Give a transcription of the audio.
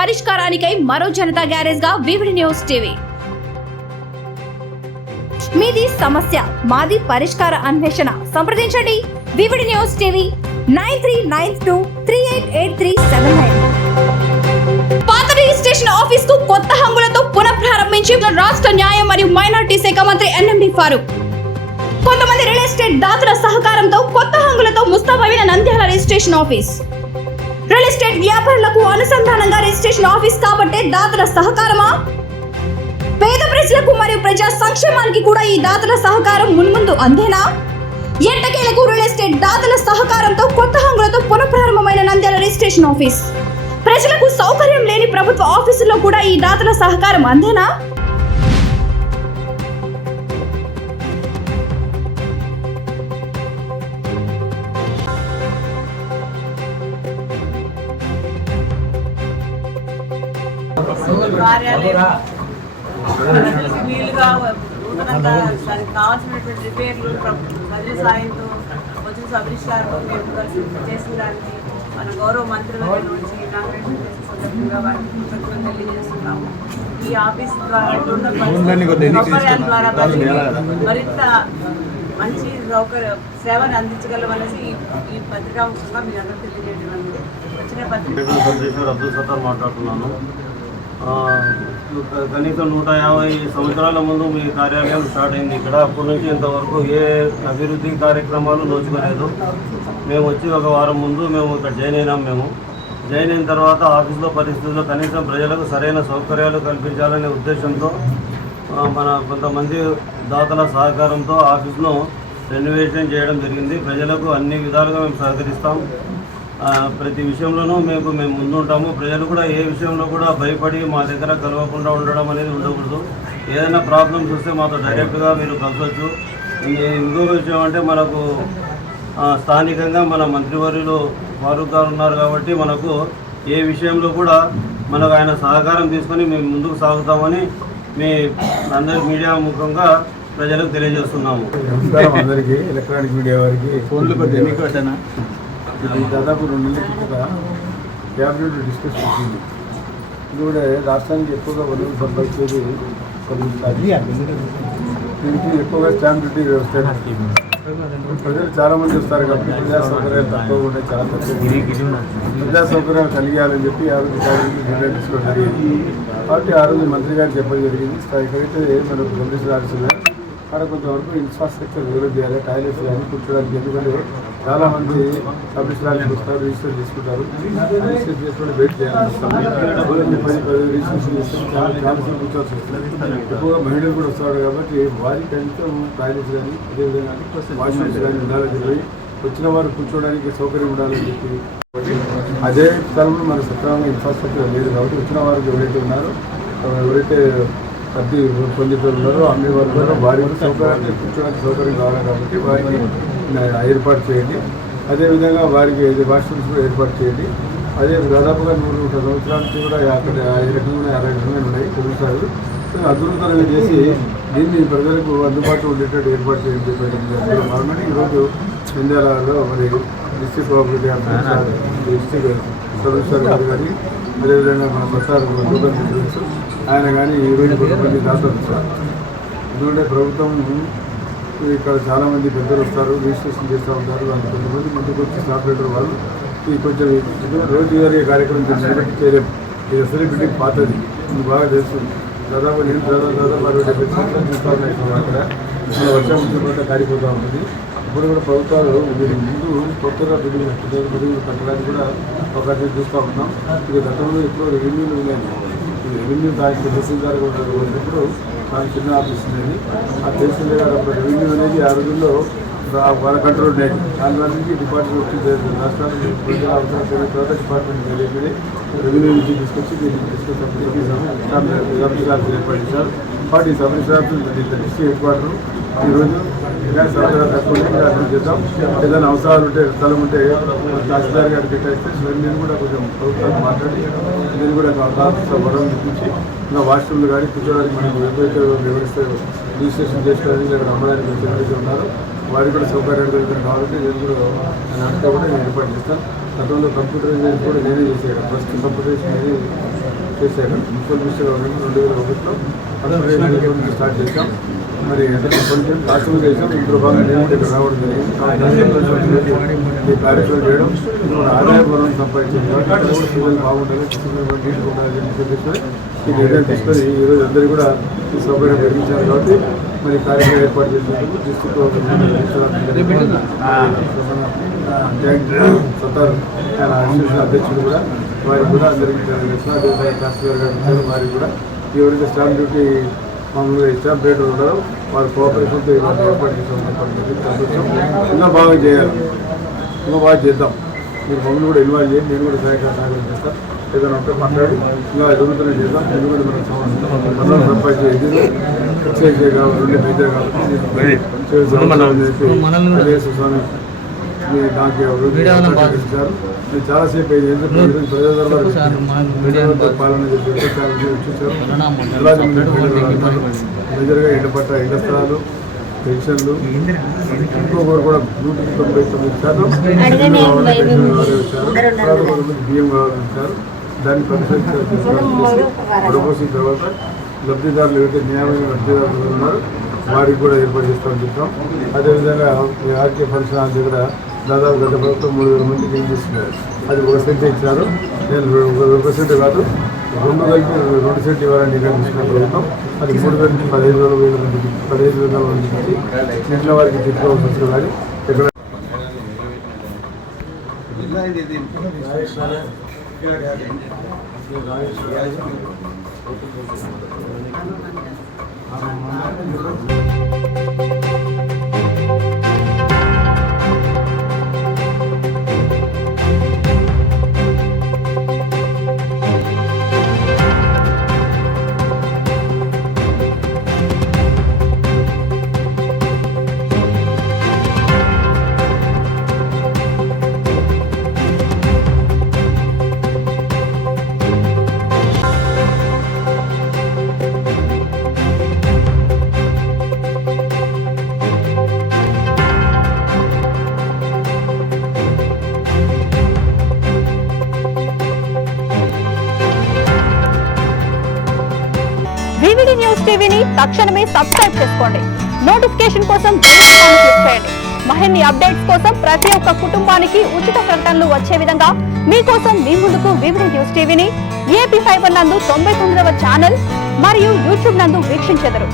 పరిష్కారానికై మరో జనతా గ్యారేజ్ గా VVD news TV. మీది సమస్య మాది పరిష్కార అన్వేషణ. సంప్రదించండి వివిడి న్యూస్ టీవీ 9392388379. పాత రిజిస్ట్రేషన్ ఆఫీస్ కు కొత్త హంగులతో పునః ప్రారంభించి రాష్ట్ర న్యాయ మరియు మైనారిటీ శాఖ మంత్రి ఎన్ఎండి ఫారూక్. కొంతమంది రియల్ ఎస్టేట్ దాతల సహకారంతో కొత్త హంగులతో ముస్తాబైన Nandyal registration office. Real estate వ్యాపారులకు అనుసంధానంగా రిజిస్ట్రేషన్ ఆఫీస్ కాబట్టి దాతల సహకారమా? పేద ప్రజలకు మరియు ప్రజా సంక్షేమానికి కూడా ఈ దాతల సహకారం మున్ముందు అందేనా? ఎట్టకేలకు రియల్ ఎస్టేట్ దాతల సహకారంతో కొత్త హంగులతో పునఃప్రారంభమైన నంద్యాల రిజిస్ట్రేషన్ ఆఫీస్. ప్రజలకు సౌకర్యం లేని ప్రభుత్వ ఆఫీసుల్లో కూడా ఈ దాతల సహకారం అందేనా? వీలుగా నూతనంగా దానికి కావాల్సినటువంటి రిపేర్లు ప్రజల సాయంతో వచ్చిన సబ్రిషాలు మేము కలిసి చేసేదానికి మన గౌరవ మంత్రివర్గం నుంచి ఇనాగ్రేషన్ చేసే సందర్భంగా వారికి కృతజ్ఞతలు తెలియజేస్తున్నాము. ఈ ఆఫీస్ ద్వారా మరింత మంచి సేవను అందించగలమనేసి ఈ పత్రికాముఖంగా మీరు అందరూ తెలియజేయడం వచ్చిన పత్రిక మాట్లాడుతున్నాను. కనీసం 150 సంవత్సరాల ముందు మీ కార్యాలయం స్టార్ట్ అయింది ఇక్కడ. అప్పటి నుంచి ఇంతవరకు ఏ అభివృద్ధి కార్యక్రమాలు నోచుకోలేదు. మేము వచ్చి ఒక వారం ముందు మేము ఇక్కడ జాయిన్ అయినాం. జాయిన్ అయిన తర్వాత ఆఫీసులో పరిస్థితుల్లో కనీసం ప్రజలకు సరైన సౌకర్యాలు కల్పించాలనే ఉద్దేశంతో మన కొంతమంది దాతల సహకారంతో ఆఫీస్ను రెనోవేషన్ చేయడం జరిగింది. ప్రజలకు అన్ని విధాలుగా మేము సహకరిస్తాం. ప్రతి విషయంలోనూ మేము ముందుంటాము. ప్రజలు కూడా ఏ విషయంలో కూడా భయపడి మా దగ్గర కలవకుండా ఉండడం అనేది ఉండకూడదు. ఏదైనా ప్రాబ్లమ్స్ వస్తే మాతో డైరెక్ట్గా మీరు కలవచ్చు. ఇంకొక విషయం అంటే మనకు స్థానికంగా మన మంత్రివర్యులు ఫారూక్ గారు ఉన్నారు కాబట్టి మనకు ఏ విషయంలో కూడా మనకు ఆయన సహకారం తీసుకొని మేము ముందుకు సాగుతామని మీ అందరి మీడియా ముఖంగా ప్రజలకు తెలియజేస్తున్నాము. అందరికీ ఎలక్ట్రానిక్ మీడియా వారికి ఫోన్లు కొద్దిగా దాదాపు 2 నెలల కిందట క్యాబినెట్ డిస్కస్ వచ్చింది. ఇది కూడా రాష్ట్రానికి ఎక్కువగా వనరులు సంపాదించేది దీనికి ఎక్కువగా స్టాంప్ డ్యూటీ వ్యవస్థ. ప్రజలు చాలామంది వస్తారు కాబట్టి ప్రజా సౌకర్యాలు తక్కువ ఉన్నాయి, చాలా తక్కువ. ప్రజా సౌకర్యాలు కలిగాలని చెప్పి ఆ రోజు నిర్ణయం తీసుకోవడం జరిగింది. కాబట్టి ఆ రోజు మంత్రి గారు చెప్పడం జరిగింది, ఎక్కడైతే మనకు పోలీసులు ఆడుతున్నాయో అక్కడ కొంతవరకు ఇన్ఫ్రాస్ట్రక్చర్ డెవలప్ చేయాలి, టాయిలెట్స్ కానీ కూర్చోడానికి. ఎందుకంటే చాలామంది సబ్రిషన్కి వస్తారు, రిజిస్టర్ చేసుకుంటారు. రిజిస్టర్ చేసుకుంటే వెయిట్ చేయాలి, 10 రిజిస్ట్రేషన్ చేసుకుని చాలాసేపు కూర్చోవాల్సి వస్తుంది. ఎక్కువగా మహిళలు కూడా వస్తారు కాబట్టి వారికి కనీసం టాయిలెట్స్ కానీ అదేవిధంగా వాష్రూమ్స్ కానీ ఉండాలని చెప్పి, వచ్చిన వారు కూర్చోవడానికి సౌకర్యం ఉండాలని చెప్పి, అదే స్థలంలో మన సక్రమంగా ఇన్ఫ్రాస్ట్రక్చర్ లేదు కాబట్టి వచ్చిన వారికి ఎవరైతే ఉన్నారో ఎవరైతే అద్దె పొందేటోళ్ళు అమ్మే వాళ్ళు వారికి సౌకర్యాన్ని కూర్చోడానికి సౌకర్యం కావాలి కాబట్టి వారికి ఏర్పాటు చేయండి. అదేవిధంగా వారికి వాష్రూమ్స్ కూడా ఏర్పాటు చేయండి. అదే దాదాపుగా 100 సంవత్సరాల నుంచి కూడా అక్కడ ఈ రకంగా 60 రకమైన ఉన్నాయి కుటుంబాలు. అద్భుతంగా చేసి దీన్ని ప్రజలకు అందుబాటులో ఉండేటట్టు ఏర్పాటు చేయడం చెప్పడం కారణమని ఈరోజు నంద్యాలలో మరి district cooperative officer district sub గారు కానీ అదేవిధంగా మన ప్రసాద్ ఆయన కానీ ఈరోజు కొంతమంది దాతలు వస్తారు. ఎందుకంటే ప్రభుత్వం ఇక్కడ చాలామంది పెద్దలు వస్తారు, రిజిస్ట్రేషన్ చేస్తూ ఉంటారు. కొంతమంది ముందుకు వచ్చి ఆపరేటర్ వాళ్ళు ఈ కొంచెం రోజువారీ కార్యక్రమం నిర్వహించి చేయలేము. ఇది అసలు బిల్డింగ్ పాతది, మీకు బాగా తెలుస్తుంది. దాదాపు 60 సంవత్సరాలు చూస్తూ ఉన్నాయి. అక్కడ వర్షం వచ్చిన కారిపోతూ ఉంటుంది. ఇప్పుడు కూడా ప్రభుత్వాలు దీని ముందు కొత్తగా బిల్డింగ్ కట్టడానికి కూడా అవకాశం చూస్తూ ఉన్నాం. ఇక గతంలో ఎక్కువ రెవెన్యూలు ఉన్నాయి. రెవెన్యూ తహసీల్దార్ ఉన్నప్పుడు నాకు చిన్న ఆఫీస్ ఉండేది. ఆ తహసీల్దార్ అప్పుడు రెవెన్యూ అనేది ఆ రోజుల్లో వాళ్ళ కంట్రోల్ ఉండేది. దాని నుంచి డిపార్ట్మెంట్ వచ్చి రాష్ట్రానికి ప్రజల అవసరం తర్వాత డిపార్ట్మెంట్ వెళ్ళి రెవెన్యూ నుంచి తీసుకొచ్చి దీన్ని తీసుకొచ్చినప్పటికీ సబ్ ఏర్పడించారు. వాటి సబ్ డిస్ట్రిక్ట్ హెడ్ క్వార్టర్ ఈరోజు సౌకర్యాలు తక్కువ చేద్దాం. ఏదైనా అవసరాలు ఉంటే స్థలం ఉంటే తహసీల్దార్ గారికి కేటాయిస్తే నేను కూడా కొంచెం ప్రభుత్వాన్ని మాట్లాడి నేను కూడా వరం చూపించి ఇంకా వాష్రూమ్లు కానీ కూర్చోడానికి మనకు ఎవరైతే వివరిస్తే రిజిస్ట్రేషన్ చేసుకోవడానికి లేదా అమ్మడానికి ఎవరైతే ఉన్నారో వారికి కూడా సౌకర్యాలు దొరుకుతాయి కాబట్టి నేను కూడా అంతా కూడా నేను ఏర్పాటు చేస్తాను. గతంలో కంప్యూటరైజేషన్ కూడా నేనే చేశాను. ఫస్ట్ కంప్యూటరైజేషన్ అనేది చేశాను. మున్సిపల్ మినిస్టర్ 2001లో కంప్యూటరైజేషన్ స్టార్ట్ చేశాం. మరి కొంచెం రాష్ట్రం చేసాం. ఇందులో భాగంగా నేను కూడా ఇక్కడ రావడం జరిగింది. ఈ కార్యక్రమం చేయడం మన ఆదాయ వనరులను సంపాదించింది కాబట్టి పిల్లలు బాగుండాలి, నీటి ఉండాలని చెప్పేసి ఈ నిర్ణయం తీసుకొని ఈరోజు అందరూ కూడా ఈ సౌకర్యం కలిగించారు. కాబట్టి మరి కార్యక్రమం ఏర్పాటు చేసినందుకు డిస్ట్రిక్ట్ సత్తార్ అసోసియేషన్ అధ్యక్షుడు కూడా వారికి కూడా అందరికీ తహసీల్దార్ గారు ఇచ్చారు. వారికి కూడా ఎవరికి స్టాంప్ డ్యూటీ మామూలుగా స్టాంప్ రేట్లు ఉండడం వారి కోఆపరేషన్తో ఇవాళ ఏర్పాటు చేసాం. ఇంకా బాగా చేయాలి, ఇంకా బాగా చేద్దాం. మీరు మమ్మల్ని కూడా ఇన్వాల్వ్ చేయండి, నేను కూడా సహాయం చేస్తాను. ఏదైనా ఉంటే మాట్లాడి ఇంకా ఎదుగుతూనే చేద్దాం. ఎందుకంటే మనం సంపాదించే ఎదురు ఎక్సైజ్ కావాలి, 2 మేజర్ కాబట్టి నాకు ఇచ్చారు. నేను చాలాసేపు పాలన చూశారు. మేజర్గా ఎండపట్ట ఎండ స్థలాలు, పెన్షన్లు, ఇంకొకరు కూడా 199% బియ్యం కావాలని ఇచ్చారు. దాన్ని పరిశీలించిన తర్వాత లబ్ధిదారులు ఏవైతే న్యాయమైన లబ్ధిదారులు ఉన్నారో వారికి కూడా ఏర్పాటు చేస్తామని చెప్తాం. అదేవిధంగా ఆర్కే ఫంక్షన్ హాల్ దగ్గర దాదాపు గత ప్రభుత్వం 3000 మందికి ఏం చేస్తున్నారు. అది 1 సెంట్ ఇచ్చారు. నేను 1 సెంట్ కాదు 2 కలిపి 2 సెంట్ ఇవ్వాలని నిర్ణయం తీసుకున్న ప్రభుత్వం. అది 3 కలిపి 15,000 మందికి ఇచ్చి ఇంట్లో వారికి తెచ్చుకోవాల్సి వస్తుంది. కానీ ఎక్కడ వివిడి న్యూస్ టీవీని తక్షణమే సబ్స్క్రైబ్ చేసుకోండి. నోటిఫికేషన్ కోసం బెల్ ఐకాన్ క్లిక్ చేయండి. మరిన్ని అప్డేట్స్ కోసం ప్రతి ఒక్క కుటుంబానికి ఉచిత ప్రకటనలు వచ్చే విధంగా మీకోసం మీ ముందుకు వివిడి న్యూస్ టీవీని AP5 నందు 99వ ఛానల్ మరియు యూట్యూబ్ నందు వీక్షించెదరు.